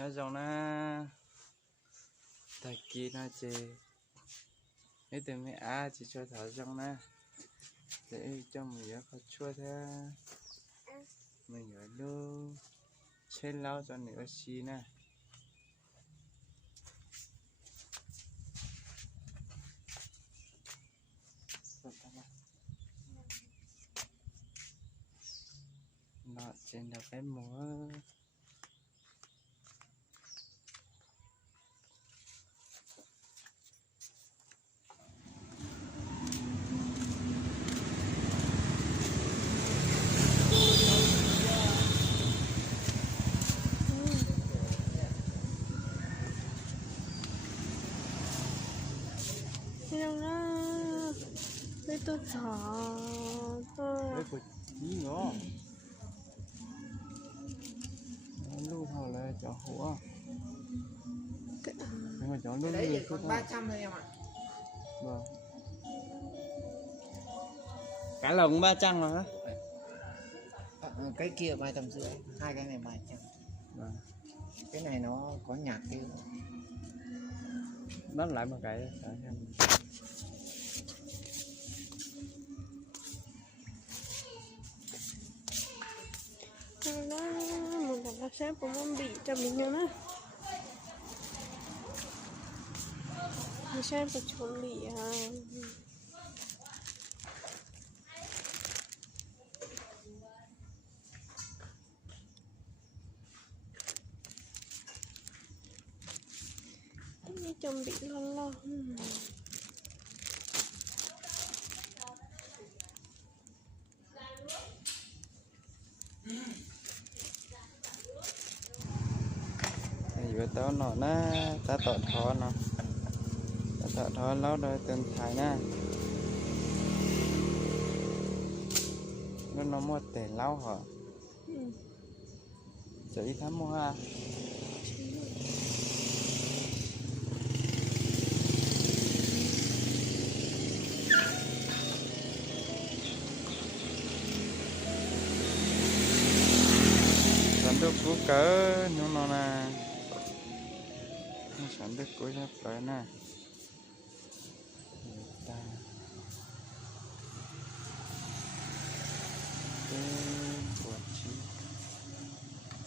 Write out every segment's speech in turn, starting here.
nhớ dòng na ta kia na chê mấy từ mấy chỉ cho thở dòng na để cho mình nhớ có chua thế mình nhớ luôn trên lao cho nữa xí nè nó trên là cái múa tôi thở tôi cái gì đó lưu họ là chó hổ nhưng mà chó lưu đấy chỉ còn 300 thôi em ạ. Vâng. Cả lồng 300 rồi hả? Cái kia 350, hai cái này 300. Vâng. Cái này nó có nhạc kia. Nó lại một cái nó một lần là xếp của món bị cho mình nữa nè mình xếp của chuẩn bị chuẩn bị lo vừa tao nó ta tọt thó nó ta tọt thó lâu rồi từng thái nè nó mua tiền lâu hả chỉ thắm mua ha được cú cỡ nó nè nó sản được cú sắp tới nè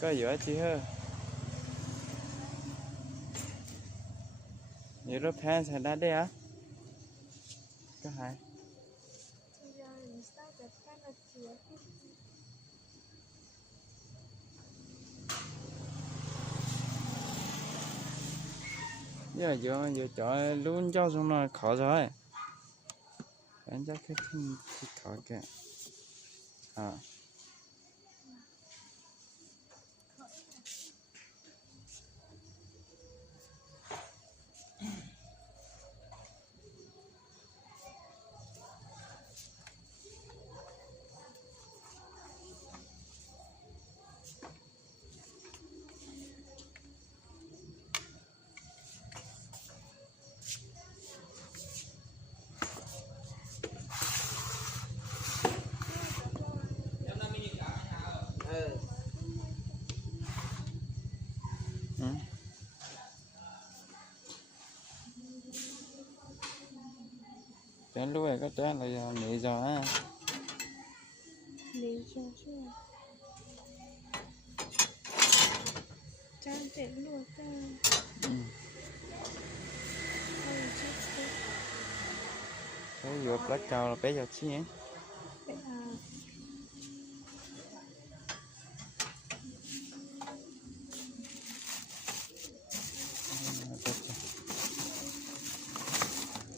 có giữa chị hơ nhiều lớp phan sẽ đã đây á có hai giờ chọn luôn cho xong rồi khó rồi anh chắc cái thing khó kìa Trên lúc này có trên là nghỉ rồi á nghỉ rồi chứ trang tiện luôn ta cái vừa lá cao là bé giờ chi nhé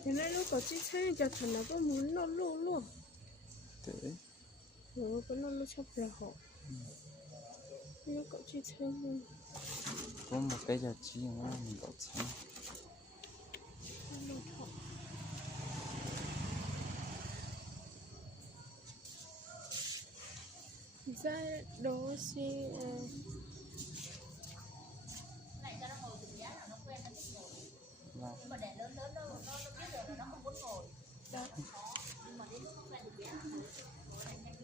thế nên lúc có chiếc xe cho thằng nó có muốn nó luôn thế rồi có nó chấp là họ nó có chiếc xe luôn có một cái giờ chi mà mình có xe ra đó xe nhưng mà để lớn nó biết được là nó không muốn ngồi đó nhưng mà đến lúc nó quen được bé ngồi này nhanh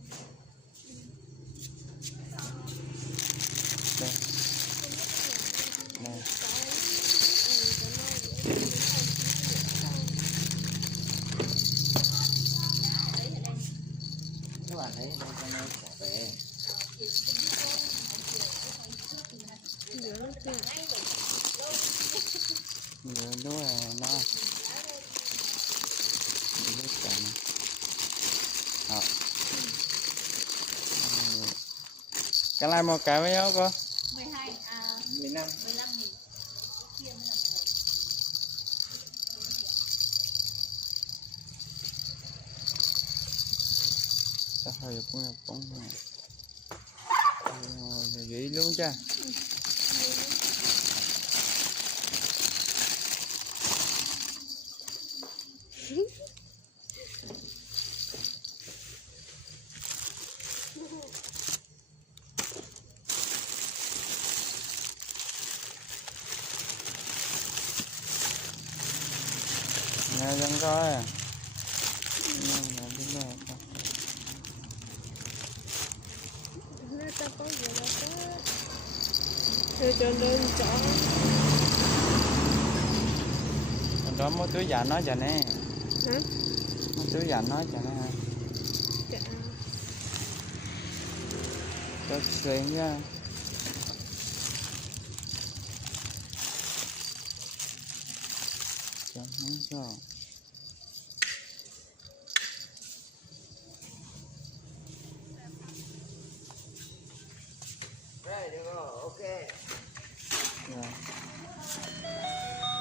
nè. Các bạn thấy đây cho nó trở về. Nhớ đúng là nó biết chẳng họ cái này một cái với nhau cô 12 15. 15.000 chia mới là 10. sao hơi bông này ghi luôn cha nghe dân coi à Nó ta có gì là có rồi cho nên chọn đó một túi giả nói chả nè hả một túi giả nói chả nè chả cho xuyên nha cho nó cho Rồi, được rồi, ok. rồi.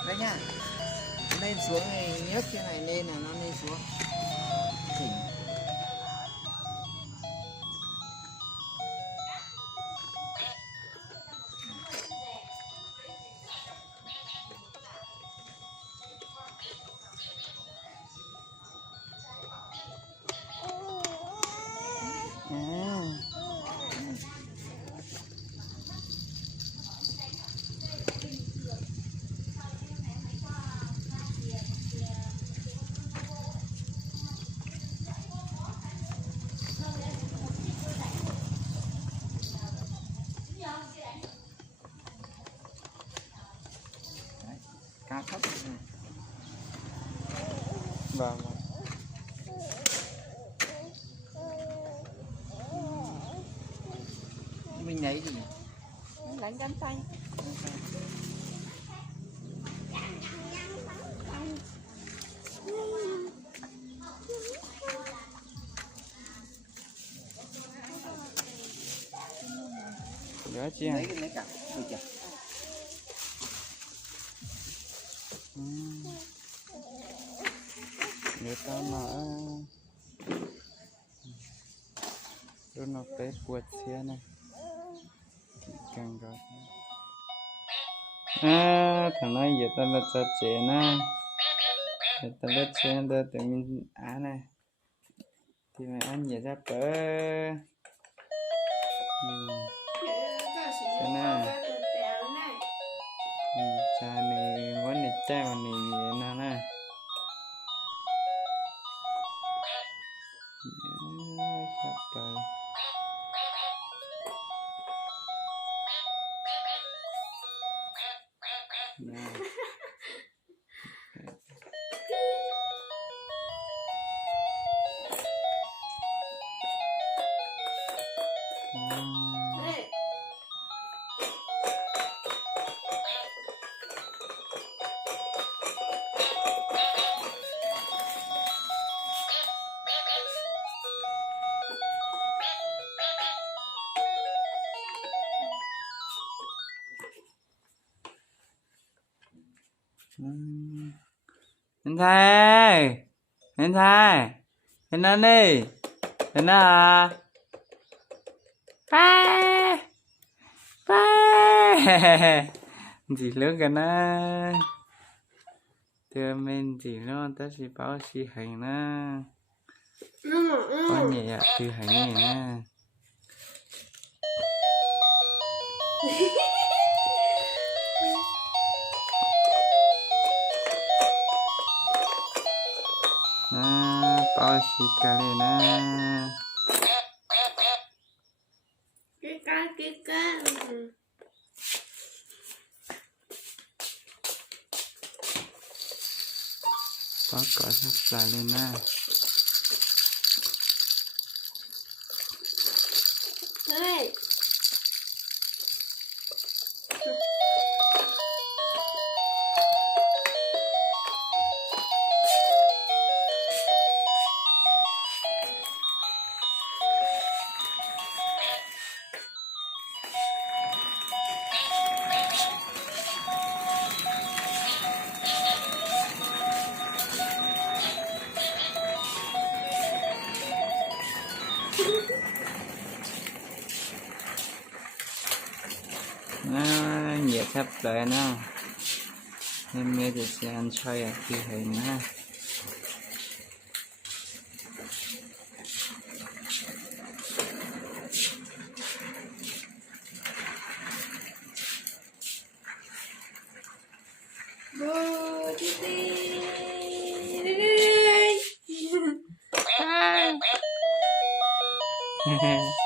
Đấy nha. Lên xuống này nhấc cái này lên là nó lên xuống. Chỉnh. Cao thấp này. Vâng. Mình lấy gì? lạnh cánh tay Nhớ chi Lấy cái lấy cả. Được chưa? người ta mà rồi nó bé quật xe này càng gọi thằng nói giờ ta là cho trẻ nè giờ ta biết xe ta tự mình này thì mày ăn gì ra bữa thế nè cha này món này cha mà này nè nè sắp tới nè Anh thầy anh thầy anh ăn đi anh à ba ba gì lớn cả na thưa mình chỉ lo ta chỉ bảo chỉ hành na có nhẹ từ hành này na bảo chỉ cả lên na cái cá ป้าก็ทักษะเลยนะ เฮ้ยเหยียดแทบเลยนะnên mẹ thì sẽ ăn chơi ở khi hình ha bơ đi đi. Hai.